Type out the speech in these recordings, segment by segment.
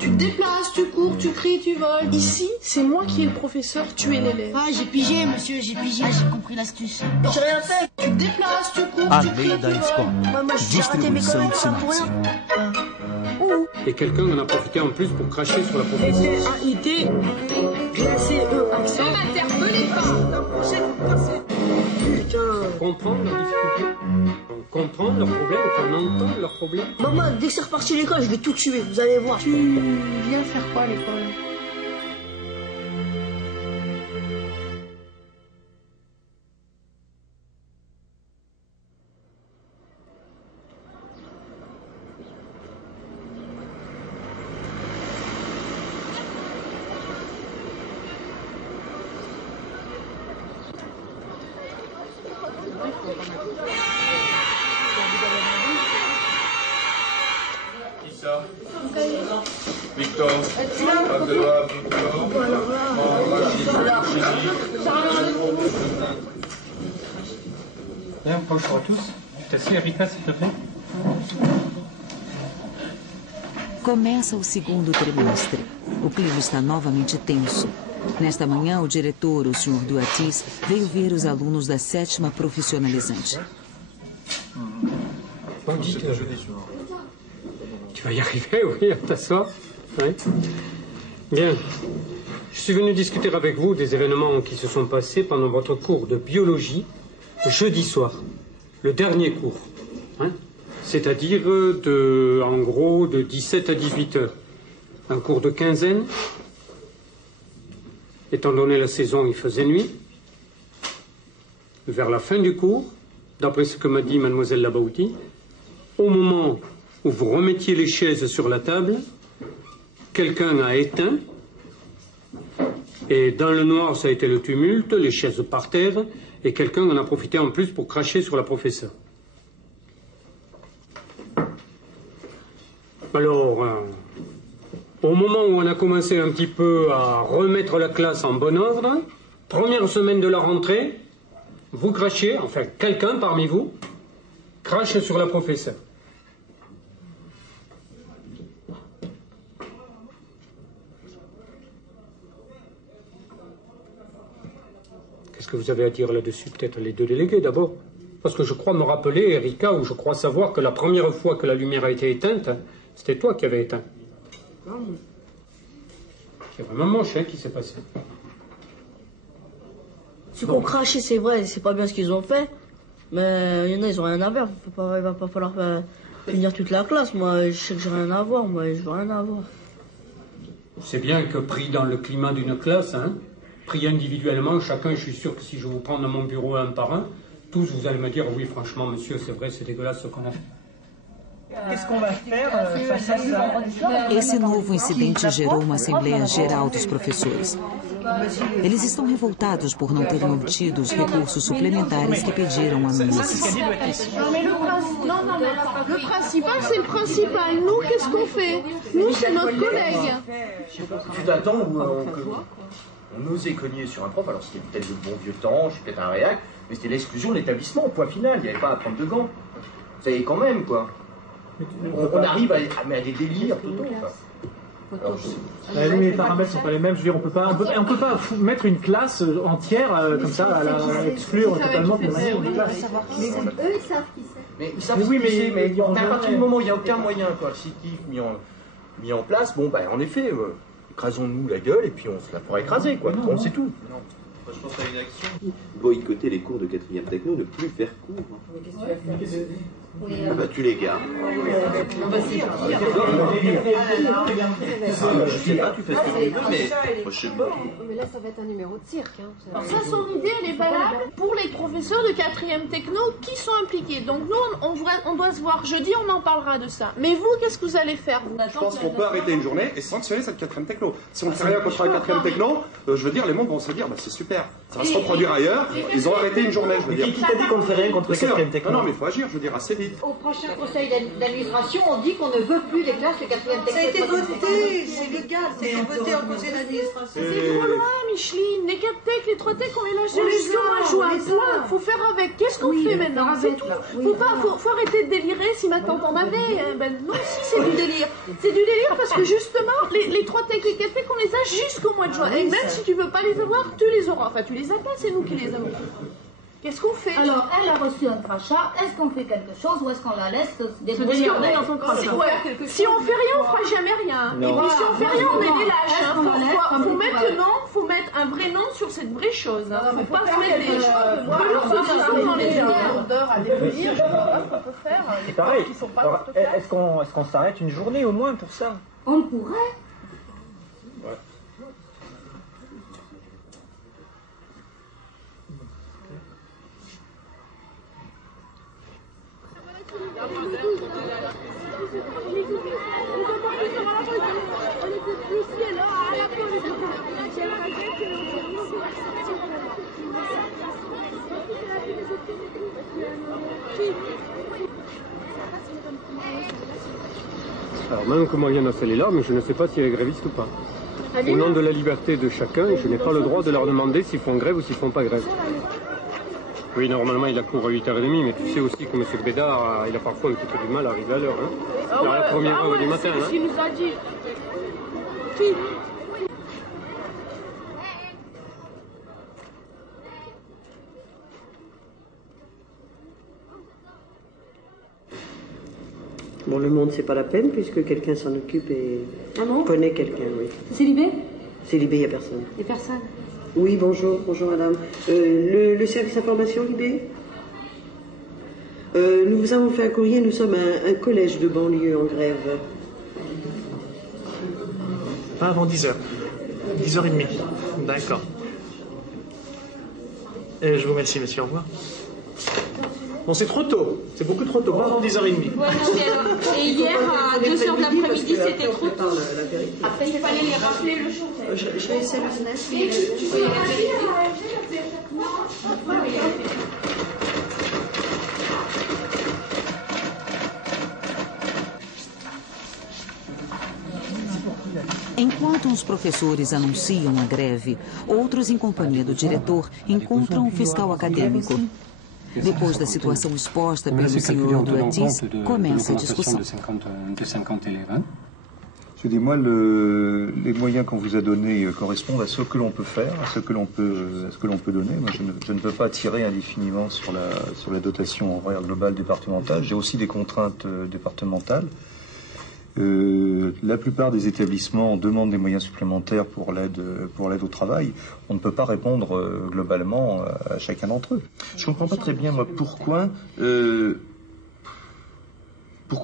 Tu te déplaces, tu cours, tu cries, tu voles. Ici, c'est moi qui est le professeur, tu es l'élève. Ah, j'ai pigé, monsieur, j'ai pigé. Ah, j'ai compris l'astuce. J'ai rien fait. Tu te déplaces, tu cours, tu cries, tu voles. Moi, j'ai raté mes collègues, ça pour rien. Et quelqu'un en a profité en plus pour cracher sur la professeure. A-I-D, G-C-E, accent. Ne m'interpellez pas. Comprendre la difficulté, comprendre leurs problèmes, qu'on entende leurs problèmes. Maman, dès que c'est reparti l'école, je vais tout tuer, vous allez voir. Tu viens faire quoi à l'école? Qui ça? Victor. Abdelwahab, Bien, bonjour à tous. T'assieds, Erika, s'il te plaît. Começa o segundo trimestre. O clima está novamente tenso. Nesta manhã, o diretor, o Sr. Duatis, veio ver os alunos da 7ª profissionalizante. Bon, dites, tu vas y arriver, oui, à t'asseoir. Oui. Bien. Je suis venu discuter avec vous des événements qui se sont passés pendant votre cours de biologie jeudi soir, le dernier cours. Hein, c'est-à-dire, en gros, de 17 à 18 heures. Un cours de quinzaine. Étant donné la saison, il faisait nuit. Vers la fin du cours, d'après ce que m'a dit mademoiselle Labauti, au moment où vous remettiez les chaises sur la table, quelqu'un a éteint, et dans le noir, ça a été le tumulte, les chaises par terre, et quelqu'un en a profité en plus pour cracher sur la professeure. Alors, au moment où on a commencé un petit peu à remettre la classe en bon ordre, première semaine de la rentrée, vous crachez, enfin quelqu'un parmi vous, crache sur la professeure. Qu'est-ce que vous avez à dire là-dessus? Peut-être les deux délégués d'abord. Parce que je crois me rappeler, Erika, ou je crois savoir que la première fois que la lumière a été éteinte, c'était toi qui avais éteint. C'est vraiment moche, hein, qui s'est passé. Ceux qui ont craché, c'est vrai, c'est pas bien ce qu'ils ont fait. Mais il y en a, ils ont rien à faire. Il va pas falloir punir toute la classe. Moi, je sais que j'ai rien à voir. Moi, je veux rien à voir. C'est bien que pris dans le climat d'une classe, hein, pris individuellement, chacun, je suis sûr que si je vous prends dans mon bureau un par un, tous vous allez me dire, oui, franchement, monsieur, c'est vrai, c'est dégueulasse ce qu'on a fait. Qu'est-ce qu'on va faire face à ça? Esse novo incidente gerou uma assembleia geral dos professores. Eles estão revoltados por não terem obtido os recursos suplementares que pediram há meses. Non, mais le principal, c'est le principal. Nous, qu'est-ce qu'on fait? Nous, c'est notre collègue. Fut un temps où on osait cogner sur un prof, alors c'était peut-être le bon vieux temps, je suis peut-être un réac, mais c'était l'exclusion de l'établissement, point final, il n'y avait pas à prendre de gants. Vous savez, quand même, quoi. On arrive à des délires totaux. Les paramètres ne sont pas les mêmes. Je veux dire, on peut pas mettre une classe entière comme ça, à la exclure totalement de manière une classe. Mais eux, ils savent qui c'est. Mais ils savent mais à partir du moment où il n'y a aucun moyen coercitif mis en place, bon, bah, en effet, écrasons-nous la gueule et puis on se la fera écraser, quoi. On sait tout. Non. Je pense à une action. Boycotter les cours de 4e techno, ne plus faire cours. Mais qu'est-ce que tu vas faire? Ah bah tu les gardes. Je sais pas, tu fais ce que tu veux, mais moi, je sais pas. Mais là, ça va être un numéro de cirque. Hein. Alors ça, son idée, elle est valable pour les professeurs de 4e techno qui sont impliqués. Donc nous, on doit se voir jeudi, on en parlera de ça. Mais vous, qu'est-ce que vous allez faire? Je pense qu'on peut arrêter une journée et sanctionner cette 4e techno. Si on ne fait rien contre la 4e techno, je veux dire, les mondes vont se dire, bah, c'est super, ça va se reproduire ailleurs, ils ont arrêté une journée, je veux dire. Qui t'a dit qu'on ne fait rien contre la 4e techno? Non, mais il faut agir, je veux dire, assez vite. dites. Au prochain conseil d'administration, on dit qu'on ne veut plus des classes de 4e techno. Ça a été voté, c'est légal, ça a été voté au conseil d'administration. C'est trop loin, Micheline. Les 4 tech, les 3 tech, on les lâche jusqu'au mois de juin. Faut faire avec. Qu'est-ce qu'on fait maintenant? C'est tout. Faut arrêter de délirer si ma tante en avait. Ben non, si, c'est du délire. C'est du délire parce que justement, les 3 tech, les 4 tech, on les a jusqu'au mois de juin. Et même si tu veux pas les avoir, tu les auras. Enfin, tu les as pas, c'est nous qui les avons. Qu'est-ce qu'on fait? Alors, elle a reçu un crachat. Est-ce qu'on fait quelque chose ou est-ce qu'on la laisse se débrouiller dans son crachat? Si on fait rien, on fera jamais rien. Et puis si on fait rien, on est des lâches. Faut mettre un vrai nom sur cette vraie chose. Faut pas se mettre des choses dans les ordres à définir. Je sais pas ce qu'on peut faire. C'est pareil. Alors, est-ce qu'on s'arrête une journée au moins pour ça? On pourrait. Alors même que moi, il y en a celle là, mais je ne sais pas si elle est gréviste ou pas. Au nom de la liberté de chacun, je n'ai pas le droit de leur demander s'ils font grève ou s'ils font pas grève. Oui, normalement, il a cours à 8h30, mais tu sais aussi que M. Bédard, il a parfois un petit peu du mal à arriver à l'heure. Hein. Dans la première heure du matin. C'est ce qu'il nous a dit. Bon, le monde, c'est pas la peine, puisque quelqu'un s'en occupe et connaît quelqu'un, oui. C'est Libé? C'est Libé, il n'y a personne. Il n'y a personne? Oui, bonjour madame. Le service information, Libé? Nous vous avons fait un courrier, nous sommes un collège de banlieue en grève. Pas avant 10h. 10h30. D'accord. Je vous remercie, monsieur. Au revoir. Bon, c'est trop tôt. C'est beaucoup trop tôt. Pas avant 10h30. Et hier, à 2h de l'après-midi, c'était trop tôt. Après, il fallait les rappeler le jour. Je vais essayer de Enquanto os professores anunciam a greve, outros, em companhia do diretor, encontram o fiscal acadêmico. Depois da situação exposta pelo senhor Duatis, começa a discussão. Je dis, moi, les moyens qu'on vous a donnés correspondent à ce que l'on peut faire, à ce que l'on peut donner. Moi, je ne peux pas tirer indéfiniment sur la dotation horaire globale départementale. J'ai aussi des contraintes départementales. La plupart des établissements demandent des moyens supplémentaires pour l'aide au travail. On ne peut pas répondre globalement à chacun d'entre eux. Je comprends pas très bien, moi, pourquoi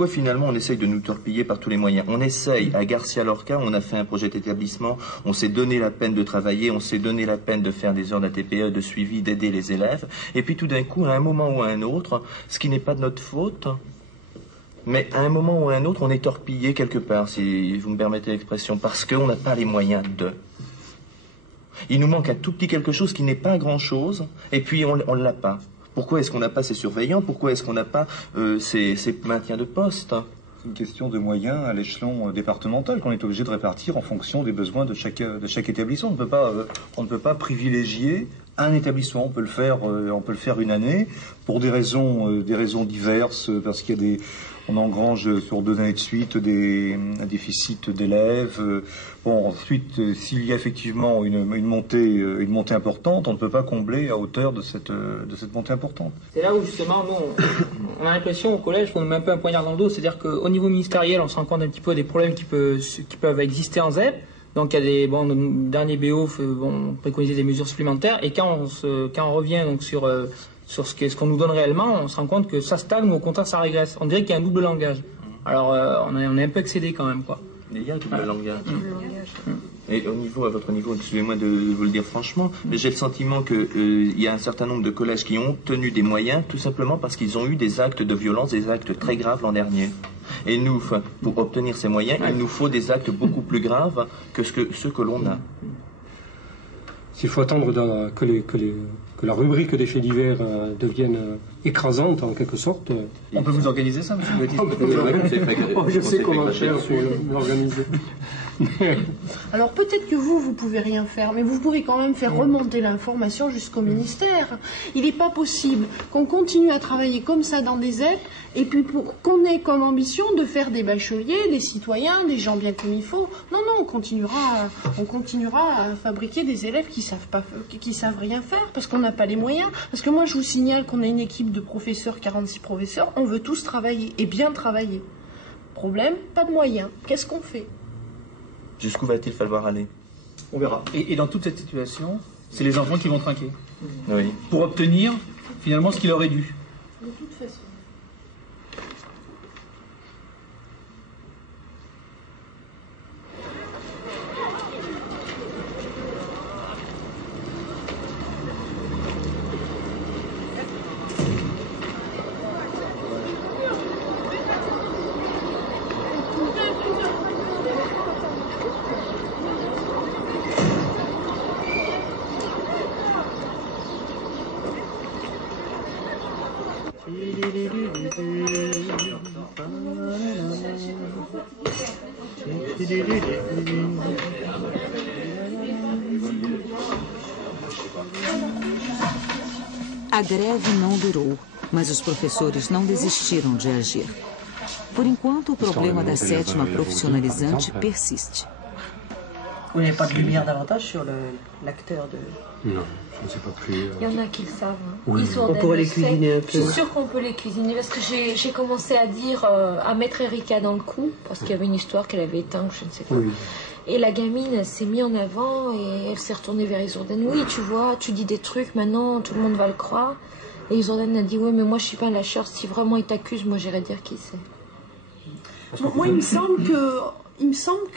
finalement on essaye de nous torpiller par tous les moyens? On essaye, à Garcia Lorca, on a fait un projet d'établissement, on s'est donné la peine de travailler, on s'est donné la peine de faire des heures d'ATPE, de suivi, d'aider les élèves, et puis tout d'un coup, à un moment ou à un autre, ce qui n'est pas de notre faute, mais à un moment ou à un autre, on est torpillé quelque part, si vous me permettez l'expression, parce qu'on n'a pas les moyens de. Il nous manque un tout petit quelque chose qui n'est pas grand-chose, et puis on ne l'a pas. Pourquoi est-ce qu'on n'a pas ces surveillants? Pourquoi est-ce qu'on n'a pas ces maintiens de poste? C'est une question de moyens à l'échelon départemental qu'on est obligé de répartir en fonction des besoins de chaque établissement. On ne peut pas privilégier un établissement. On peut le faire une année pour des raisons diverses, parce qu'il y a on engrange sur 2 années de suite un déficit d'élèves. Bon, ensuite, s'il y a effectivement une montée importante, on ne peut pas combler à hauteur de cette montée importante. C'est là où justement, nous, on a l'impression au collège qu'on nous met un peu un poignard dans le dos. C'est-à-dire qu'au niveau ministériel, on se rend compte un petit peu des problèmes qui peuvent exister en ZEP. Donc il y a nos derniers BO vont préconiser des mesures supplémentaires. Et quand on revient donc sur ce qu'on nous donne réellement, on se rend compte que ça stagne ou au contraire ça régresse. On dirait qu'il y a un double langage. Alors on est un peu excédé quand même, quoi. Il y a un double langage. Et à votre niveau, excusez-moi de vous le dire franchement, mais j'ai le sentiment qu'il y a un certain nombre de collèges qui ont obtenu des moyens tout simplement parce qu'ils ont eu des actes de violence, des actes très graves l'an dernier. Et nous, pour obtenir ces moyens, il nous faut des actes beaucoup plus graves que ceux que l'on a. s'il faut attendre que la rubrique des faits divers devienne écrasante en quelque sorte. On peut vous organiser ça, monsieur Baptiste? Je sais comment faire pour l'organiser. Alors peut-être que vous pouvez rien faire, mais vous pouvez quand même faire remonter l'information jusqu'au ministère. Il n'est pas possible qu'on continue à travailler comme ça dans des ZEP, et puis qu'on ait comme ambition de faire des bacheliers, des citoyens, des gens bien comme il faut. Non, on continuera à fabriquer des élèves qui savent rien faire, parce qu'on n'a pas les moyens. Parce que moi, je vous signale qu'on a une équipe de professeurs, 46 professeurs, on veut tous travailler, et bien travailler. Problème, pas de moyens. Qu'est-ce qu'on fait? Jusqu'où va-t-il falloir aller? On verra. Et dans toute cette situation, c'est les enfants qui vont trinquer. Oui. Pour obtenir, finalement, ce qu'il aurait dû. De toute façon. A greve não durou, mas os professores não desistiram de agir. Por enquanto, o problema da sétima profissionalizante persiste. Vous n'avez pas de lumière davantage sur l'acteur de... Non, je ne sais pas plus. Il y en a qui le savent. Hein. Oui. Ils sont On pourrait les cuisiner un peu. Je suis sûre qu'on peut les cuisiner parce que j'ai commencé à dire, à mettre Erika dans le coup, parce qu'il y avait une histoire qu'elle avait éteinte, je ne sais pas. Oui. Et la gamine s'est mise en avant et elle s'est retournée vers Isourden. Oui, tu vois, tu dis des trucs, maintenant tout le monde va le croire. Et Isourden a dit, oui, mais moi je suis pas un lâcheur, si vraiment il t'accuse, moi j'irai dire qui c'est. Bon, moi, il me semble que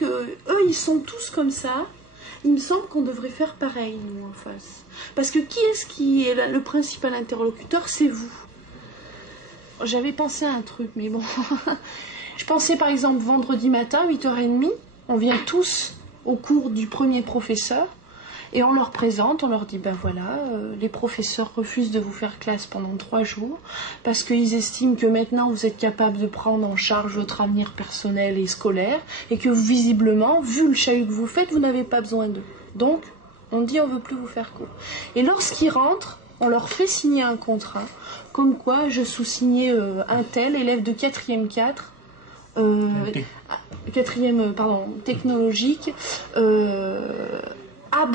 eux, ils sont tous comme ça. Il me semble qu'on devrait faire pareil, nous, en face. Parce que qui est le principal interlocuteur? C'est vous. J'avais pensé à un truc, mais bon. Je pensais, par exemple, vendredi matin, 8h30, on vient tous au cours du premier professeur, et on leur présente, on leur dit, ben voilà, les professeurs refusent de vous faire classe pendant 3 jours, parce qu'ils estiment que maintenant vous êtes capable de prendre en charge votre avenir personnel et scolaire, et que visiblement, vu le chahut que vous faites, vous n'avez pas besoin d'eux. Donc, on dit on ne veut plus vous faire cours. Et lorsqu'ils rentrent, on leur fait signer un contrat, comme quoi je sous-signais un tel, élève de 4e 4, 4e, technologique, a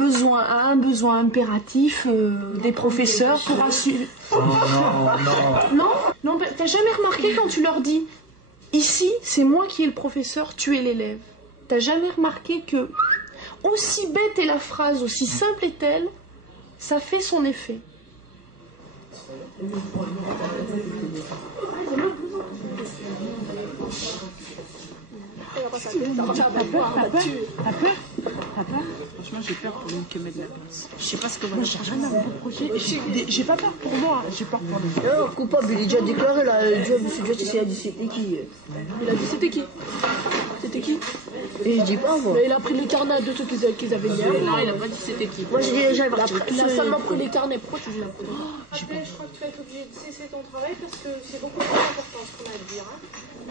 un besoin impératif des professeurs pour assurer... Non, t'as jamais remarqué quand tu leur dis « Ici, c'est moi qui est le professeur, tu es l'élève ». T'as jamais remarqué que, aussi bête est la phrase, aussi simple est-elle, ça fait son effet. T'as peur? Franchement, j'ai peur pour une queue de la place. Je sais pas ce que va faire. J'ai rien à me reprocher. J'ai pas peur pour moi, j'ai peur pour les... Coupable, il est déjà déclaré là. Monsieur Justice, il a dit c'était qui? Il a dit c'était qui? C'était qui? Et je dis pas moi. Mais il a pris les carnets de ceux qu'ils avaient hier. Là, il a pas dit c'était qui. Moi j'ai dit déjà il a seulement pris les carnets. Pourquoi tu dis un peu? Je crois que tu vas être obligé de cesser ton travail parce que c'est beaucoup plus important ce qu'on a à dire.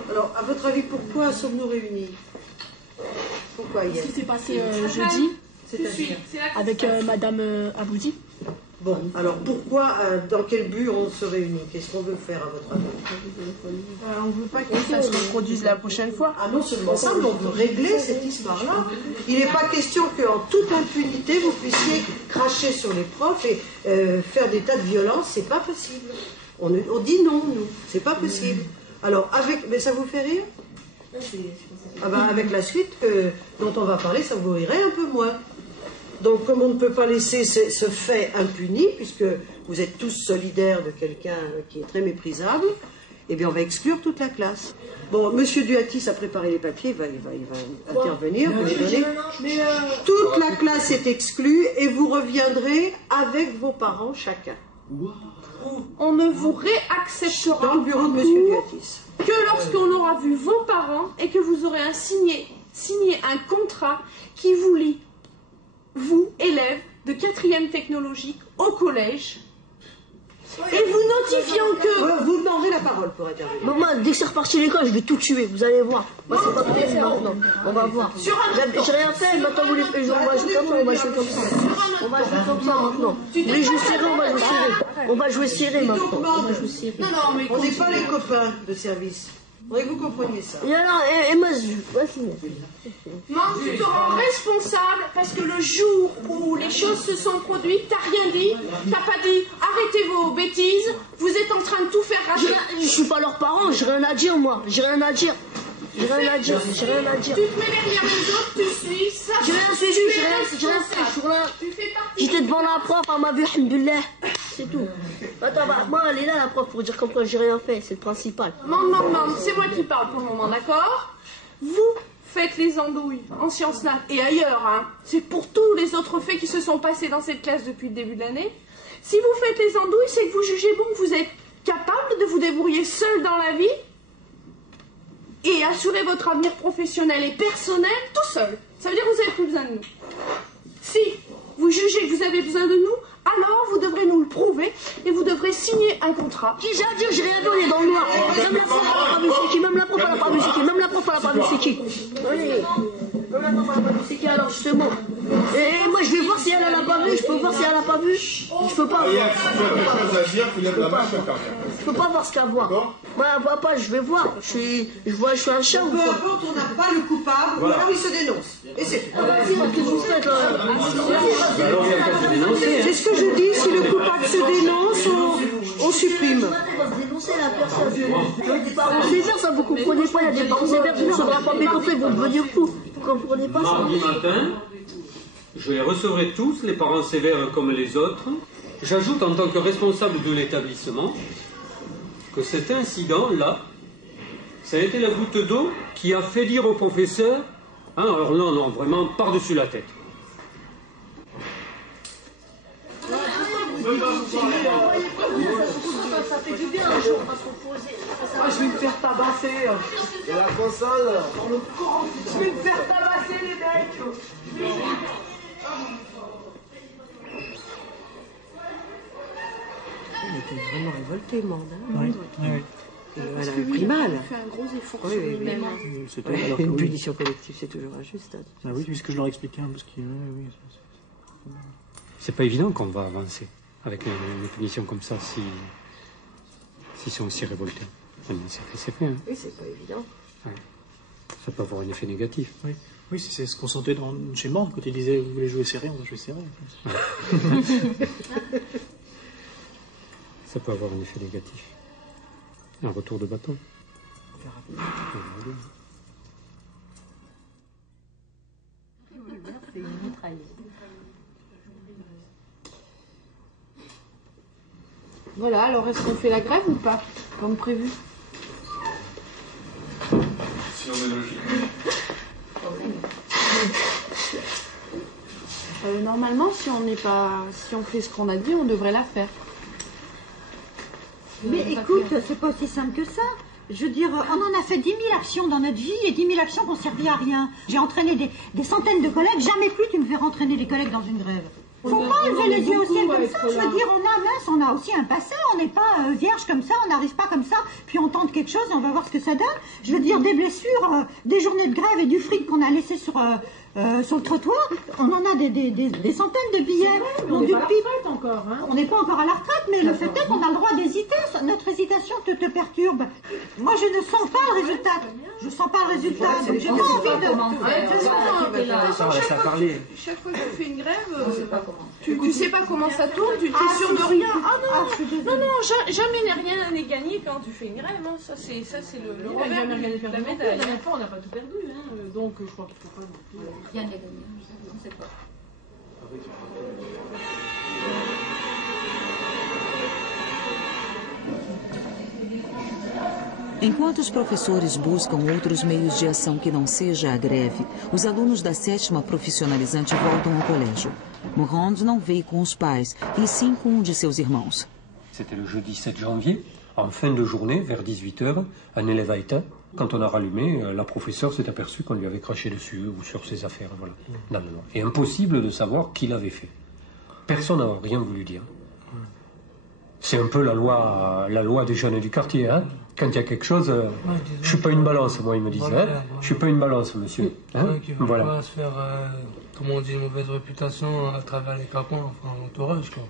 Alors, à votre avis, pourquoi sommes-nous réunis? Pourquoi hier? Ce qui s'est passé jeudi, c'est-à-dire avec Madame Aboudi. Bon, alors pourquoi, dans quel but on se réunit? Qu'est-ce qu'on veut faire à votre avis? On ne veut pas que ça se reproduise la prochaine fois. Ah non seulement ça, mais on veut régler cette histoire-là. Il n'est pas question qu'en toute impunité, vous puissiez cracher sur les profs et faire des tas de violences. C'est pas possible. On dit non, nous. C'est pas possible. Alors, mais ça vous fait rire? Ah ben, avec la suite dont on va parler, ça vous rirait un peu moins. Donc, comme on ne peut pas laisser ce fait impuni, puisque vous êtes tous solidaires de quelqu'un qui est très méprisable, eh bien, on va exclure toute la classe. Bon, Monsieur Duatis a préparé les papiers, il va intervenir, vous les donner. Toute la classe est exclue et vous reviendrez avec vos parents chacun. On ne vous réacceptera dans le bureau de Monsieur Duatis que lorsqu'on aura vu vos parents et que vous aurez signé un contrat qui vous lie. vous, élèves de 4e technologique au collège, et vous notifiant que... Vous demanderez la parole pour intervenir. Maman, dès que c'est reparti l'école, je vais tout tuer, vous allez voir. Moi, c'est pas possible maintenant. On va voir. J'ai rien fait, maintenant vous les faites. On va jouer comme ça, on va jouer comme ça. On va jouer comme ça maintenant. Vous voulez jouer serré, on va jouer serré. On va jouer serré maintenant. On va jouer serré. Non, mais on n'est pas les copains de service. Faudrait que vous compreniez ça. Et alors, et moi, voici. Non, tu te rends responsable parce que le jour où les choses se sont produites, t'as rien dit, t'as pas dit arrêtez vos bêtises, vous êtes en train de tout faire rater. Je suis pas leurs parents, j'ai rien à dire moi, j'ai rien à dire. J'ai rien à dire, j'ai rien à dire. Tu te mets derrière les autres, tu suis ça. J'ai rien suivi, j'ai rien fait, je suis rien. J'étais devant la prof, elle m'a vu, alhamdoulilah. C'est tout. Attends, moi, elle est là la prof pour dire comme quoi j'ai rien fait, c'est le principal. Non, c'est moi qui parle pour le moment, d'accord? Vous faites les andouilles en sciences nat et ailleurs, hein. C'est pour tous les autres faits qui se sont passés dans cette classe depuis le début de l'année. Si vous faites les andouilles, c'est que vous jugez bon que vous êtes capable de vous débrouiller seul dans la vie et assurer votre avenir professionnel et personnel tout seul. Ça veut dire que vous n'avez plus besoin de nous. Si vous jugez que vous avez besoin de nous, alors vous devrez nous le prouver et vous devrez signer un contrat. Qui j'ai à dire, j'ai rien vu, on est dans le noir. Même la prof, elle a pas vu c'est qui, même la prof, elle a pas vu c'est qui, même la prof, elle a pas vu c'est qui. Allez. Même la prof, elle a pas vu c'est qui alors, justement. Et moi, je vais voir si elle a pas vu, je peux voir si elle a pas vu. Je peux pas voir. Je peux pas voir ce qu'elle voit. Moi, papa, je vais voir. Je suis un chat ou Peu quoi? importe, on n'a pas le coupable, voilà. Alors il se dénonce. Et c'est tout. Vas-y, qu'est-ce que vous faites là? C'est ce que je dis, si le coupable se dénonce, on supprime. On va se dénoncer la personne. Les parents sévères, ça vous comprenez pas, il y a des parents sévères qui ne sauront pas méconnaître, ils vont devenir fous. Vous comprenez pas ça? Mardi matin, je les recevrai tous, les parents sévères comme les autres. J'ajoute en tant que responsable de l'établissement que cet incident-là, ça a été la goutte d'eau qui a fait dire au professeur, hein, alors non, vraiment par-dessus la tête. Ça fait du bien un jour, on va se reposer. Je vais me faire tabasser. Et la console? Je vais me faire tabasser, les mecs. Elle était vraiment révoltée, Mande. Oui. Elle a pris mal. Elle fait un gros effort Oui, sur oui, lui-même. Une punition collective, c'est toujours injuste. Ah oui, puisque je leur expliquais un peu ce qu'il y a. Oui. C'est pas évident qu'on va avancer avec une punition comme ça s'ils sont aussi révoltés. Maintenant, c'est fait. Hein. Oui, c'est pas évident. Ouais. Ça peut avoir un effet négatif. Oui, c'est ce qu'on sentait chez Mort quand il disait vous voulez jouer serré, on va jouer serré. Ça peut avoir un effet négatif. Un retour de bâton. C'est une mitrailleuse. Voilà, alors est-ce qu'on fait la grève ou pas, comme prévu? Si on est logique. Normalement, si on fait ce qu'on a dit, on devrait la faire. Mais écoute, c'est pas aussi simple que ça. Je veux dire, on en a fait 10 000 actions dans notre vie et 10 000 actions qui n'ont servi à rien. J'ai entraîné des centaines de collègues, jamais plus tu me verras entraîner les collègues dans une grève. Faut pas lever les yeux au ciel comme ça. Je veux dire, on a aussi un passé, on n'est pas vierge comme ça, on n'arrive pas comme ça, puis on tente quelque chose et on va voir ce que ça donne. Je veux dire, des blessures, des journées de grève et du fric qu'on a laissé sur le trottoir, on en a des centaines de billets. On n'est pas à la retraite encore. Hein. On n'est pas encore à la retraite, mais le fait est qu'on a le droit d'hésiter. Notre hésitation te perturbe. Moi, je ne sens pas le résultat. Je sens pas le résultat. Donc, j'ai pas envie de... Chaque fois que tu fais une grève, tu sais pas comment ça tourne, tu es sûr de rien. Ah non, jamais rien n'est gagné quand tu fais une grève. Hein. Ça, c'est le revers de la médaille. La dernière fois, on n'a pas tout perdu. Hein. Donc, je crois qu'il faut pas... Rien n'est gagné, on ne sait pas. Enquanto os professores buscam outros meios de ação que não seja a greve, os alunos da 7ª profissionalizante voltam ao colégio. Morand não veio com os pais, e sim com de seus irmãos. C'était le jeudi 7 janvier, en fin de journée, vers 18h, un élève a éteint Quand on a rallumé, la professeure s'est aperçue qu'on lui avait craché dessus ou sur ses affaires. Voilà. Non. Et impossible de savoir qui l'avait fait. Personne n'a rien voulu dire. C'est un peu la loi des jeunes du quartier. Hein. Quand il y a quelque chose, je suis pas une balance, moi, ils me disent. Hein. Je suis pas une balance, monsieur. Hein. Qui ne veut pas se faire, comment on dit, une mauvaise réputation à travers les copains, enfin, l'entourage, quoi.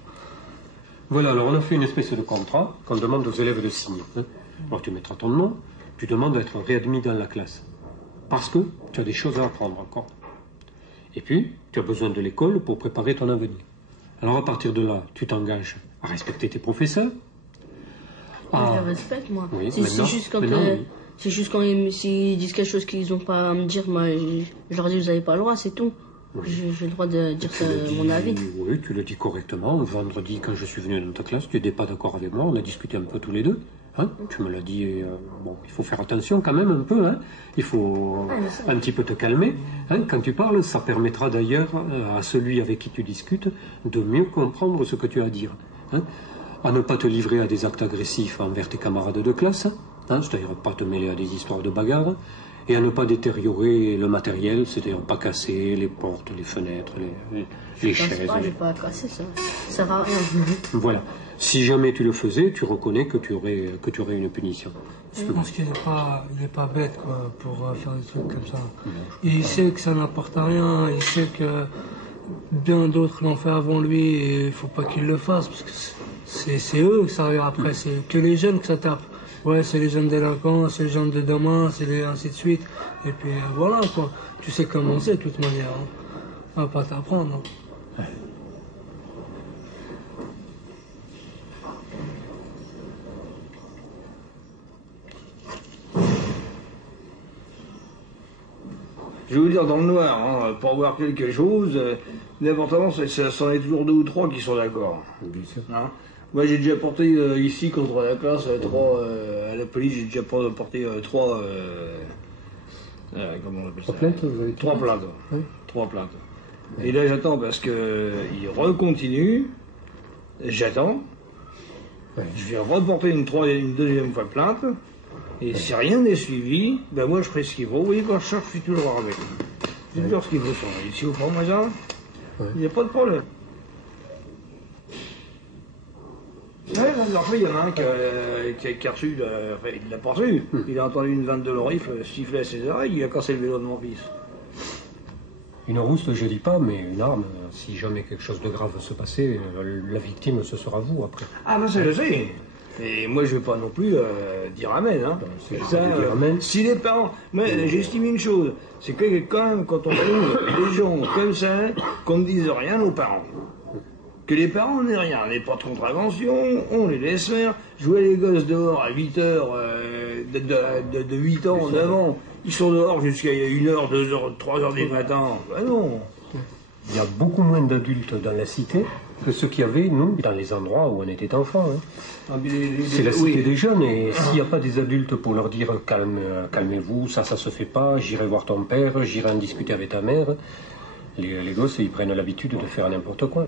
Voilà, alors on a fait une espèce de contrat qu'on demande aux élèves de signer. Hein. Alors tu mettras ton nom, tu demandes d'être réadmis dans la classe. Parce que tu as des choses à apprendre encore. Et puis, tu as besoin de l'école pour préparer ton avenir. Alors à partir de là, tu t'engages à respecter tes professeurs. Je les respecte, moi. Oui, c'est juste quand s'ils disent quelque chose qu'ils n'ont pas à me dire, moi, je leur dis vous n'avez pas le droit, c'est tout. Oui. J'ai le droit de dire mon avis. Oui, tu le dis correctement. Vendredi, quand je suis venu dans ta classe, tu n'étais pas d'accord avec moi, on a discuté un peu tous les deux. Hein, tu me l'as dit, bon, il faut faire attention quand même un peu, hein, il faut un petit peu te calmer. Hein, quand tu parles, ça permettra d'ailleurs à celui avec qui tu discutes de mieux comprendre ce que tu as à dire. Hein, à ne pas te livrer à des actes agressifs envers tes camarades de classe, hein, c'est-à-dire pas te mêler à des histoires de bagarres, et à ne pas détériorer le matériel, c'est-à-dire pas casser les portes, les fenêtres, les chaises. Je vais pas casser ça, ça sert à rien. Voilà. Si jamais tu le faisais, tu reconnais que tu aurais une punition. Je pense qu'il n'est pas bête quoi, pour faire des trucs comme ça. Il sait que ça n'apporte à rien, il sait que bien d'autres l'ont fait avant lui et il ne faut pas qu'il le fasse parce que c'est eux que ça arrive après, c'est que les jeunes que ça tape. Ouais, c'est les jeunes délinquants, c'est les jeunes de demain, c'est ainsi de suite. Et puis voilà quoi, tu sais comment c'est de toute manière. Hein. On va pas t'apprendre. Hein. Je vais vous dire dans le noir, hein, pour voir quelque chose, l'important c'en est toujours 2 ou 3 qui sont d'accord. Hein. Moi j'ai déjà porté ici contre la classe 3, à la police j'ai déjà porté 3, comment on appelle ça ? 3 plaintes. Oui. 3 plaintes. Oui. Et là j'attends parce qu'il recontinue, j'attends, je vais reporter une deuxième fois plainte. Et si rien n'est suivi, ben moi je ferai ce qu'il faut. Vous voyez, quand je cherche, je suis toujours avec. C'est toujours ce qu'il faut. Si vous prenez moi ça, il n'y a pas de problème. Ouais, après, il y en a un qui a reçu, il l'a pas reçu. Il a entendu une vanne de l'orifle siffler à ses oreilles, il a cassé le vélo de mon fils. Une rouste, je dis pas, mais une arme, si jamais quelque chose de grave se passait, la victime, ce sera vous après. Ah ben ça je sais. Et moi, je ne vais pas non plus dire amen. Hein. Si les parents... Mais j'estime une chose, c'est que quand on trouve des gens comme ça, qu'on ne dise rien aux parents. Que les parents n'aient rien, on n'est pas de contravention, on les laisse faire. Jouer les gosses dehors à 8 heures, de 8 ans, 9 ans, ils sont dehors jusqu'à 1 heure, 2 heures, 3 heures du matin. Ben non. Il y a beaucoup moins d'adultes dans la cité que ceux qu'il y avait, nous, dans les endroits où on était enfants. Hein. C'est la cité des jeunes, et s'il n'y a pas des adultes pour leur dire calmez-vous, ça se fait pas, j'irai voir ton père, j'irai en discuter avec ta mère, les gosses, ils prennent l'habitude de faire n'importe quoi.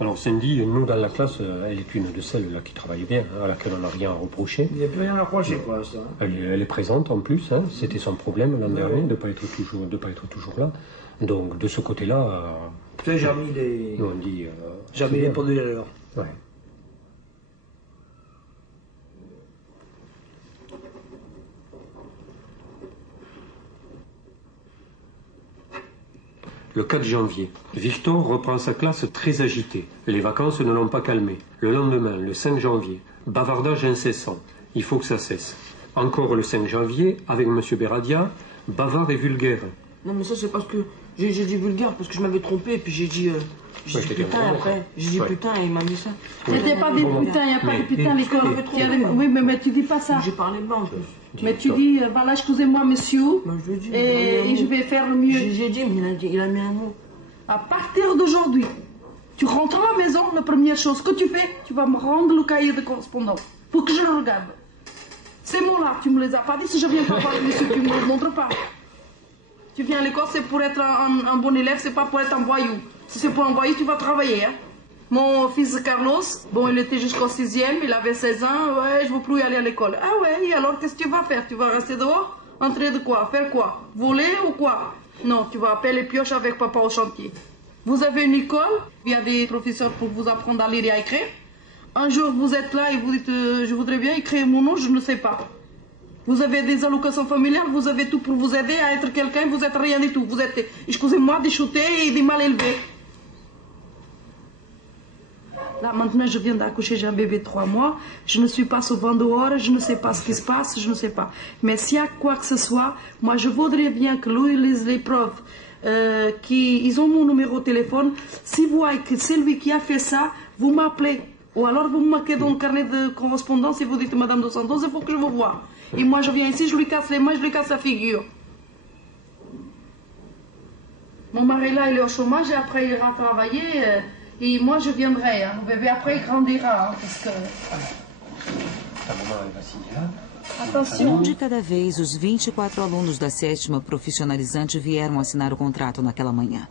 Alors Cindy, nous dans la classe, elle est une de celles-là qui travaille bien, hein, à laquelle on n'a rien à reprocher. Il n'y a plus rien à reprocher pour l'instant. Elle est présente en plus, hein, c'était son problème l'an dernier, de ne pas être toujours là. Donc de ce côté-là... Tu sais, j'ai remis des... Nous, on dit... j'ai remis des pendules à l'heure. Ouais. Le 4 janvier, Victor reprend sa classe très agité. Les vacances ne l'ont pas calmé. Le lendemain, le 5 janvier, bavardage incessant. Il faut que ça cesse. Encore le 5 janvier, avec M. Beradia, bavard et vulgaire. Non mais ça c'est parce que j'ai dit vulgaire parce que je m'avais trompé et puis j'ai dit putain après. J'ai dit putain et il m'a mis ça. C'était pas des putains, il n'y a pas de putains à l'école. Oui mais tu dis pas ça. J'ai parlé blanc en plus. Mais tu dis, voilà, excusez-moi, monsieur, et je vais faire le mieux. J'ai dit, mais il a mis un mot. À partir d'aujourd'hui, tu rentres à la maison, la première chose que tu fais, tu vas me rendre le cahier de correspondance pour que je le regarde. Ces mots-là, tu me les as pas dit, si je viens pas parler dessus, tu me les montres pas. Tu viens à l'école, c'est pour être un bon élève, c'est pas pour être un voyou. Si c'est pour un voyou, tu vas travailler. Hein. Mon fils Carlos, bon, il était jusqu'au 6e, il avait 16 ans, ouais, je ne veux plus aller à l'école. Ah ouais, et alors qu'est-ce que tu vas faire? Tu vas rester dehors? En train de quoi? Faire quoi? Voler ou quoi? Non, tu vas appeler les pioches avec papa au chantier. Vous avez une école, il y a des professeurs pour vous apprendre à lire et à écrire. Un jour, vous êtes là et vous dites, je voudrais bien écrire mon nom, je ne sais pas. Vous avez des allocations familiales, vous avez tout pour vous aider à être quelqu'un, vous n'êtes rien du tout. Vous êtes, excusez-moi, des chutés et des mal élevés. Là, maintenant, je viens d'accoucher, j'ai un bébé de 3 mois. Je ne suis pas souvent dehors, je ne sais pas ce qui se passe, je ne sais pas. Mais s'il y a quoi que ce soit, moi, je voudrais bien que les profs, ils ont mon numéro de téléphone. Si vous voyez que c'est lui qui a fait ça, vous m'appelez. Ou alors, vous me marquez dans le carnet de correspondance et vous dites, Madame Dos Santos, il faut que je vous voie. Et moi, je viens ici, je lui casse les mains, je lui casse la figure. Mon mari, là, il est au chômage et après, il ira travailler. Et moi, je viendrai. Hein. Le bébé, après, il grandira. Hein, parce que... Um de cada vez, os 24 alunos da 7ª profissionalizante vieram assinar o contrato naquela manhã.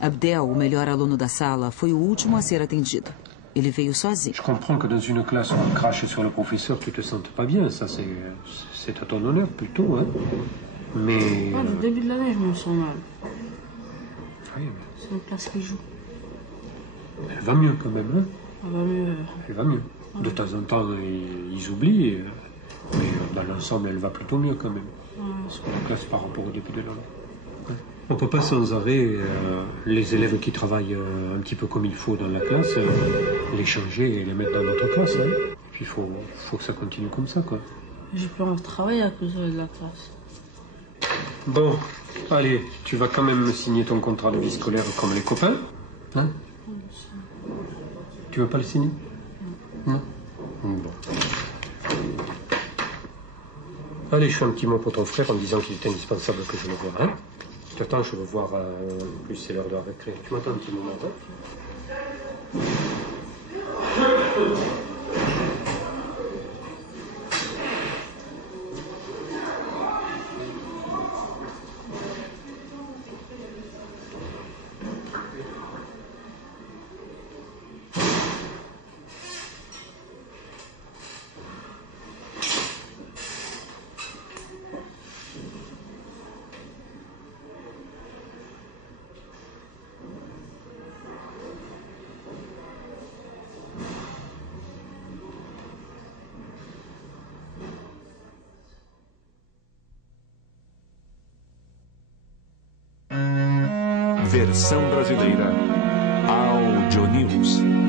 Abdel, o melhor aluno da sala, foi o último a ser atendido. Ele veio sozinho. Je comprends que dans une classe où on crache sur le professeur, tu te sentes pas bien. Ça, c'est à ton honneur plutôt, hein. Mais... Ah, le début de l'année, je me sens mal. Oui, mais... C'est une classe qui joue. Elle va mieux quand même, hein. Elle va mieux. Elle va mieux. De temps en temps, ils oublient, mais dans l'ensemble, elle va plutôt mieux quand même. C'est une classe par rapport au début de l'année. Ouais. On ne peut pas sans arrêt, les élèves qui travaillent un petit peu comme il faut dans la classe, les changer et les mettre dans notre classe. Hein. Et puis il faut que ça continue comme ça, quoi. J'ai plus envie de travailler à cause de la classe. Bon, allez, tu vas quand même me signer ton contrat de vie scolaire comme les copains, hein? Tu veux pas le signer? Non. Bon. Allez, je fais un petit mot pour ton frère en disant qu'il est indispensable que je le voie. Hein? Attends, je veux voir plus c'est l'heure de la récré. Tu m'attends un petit moment, hein? Versão brasileira Audio News.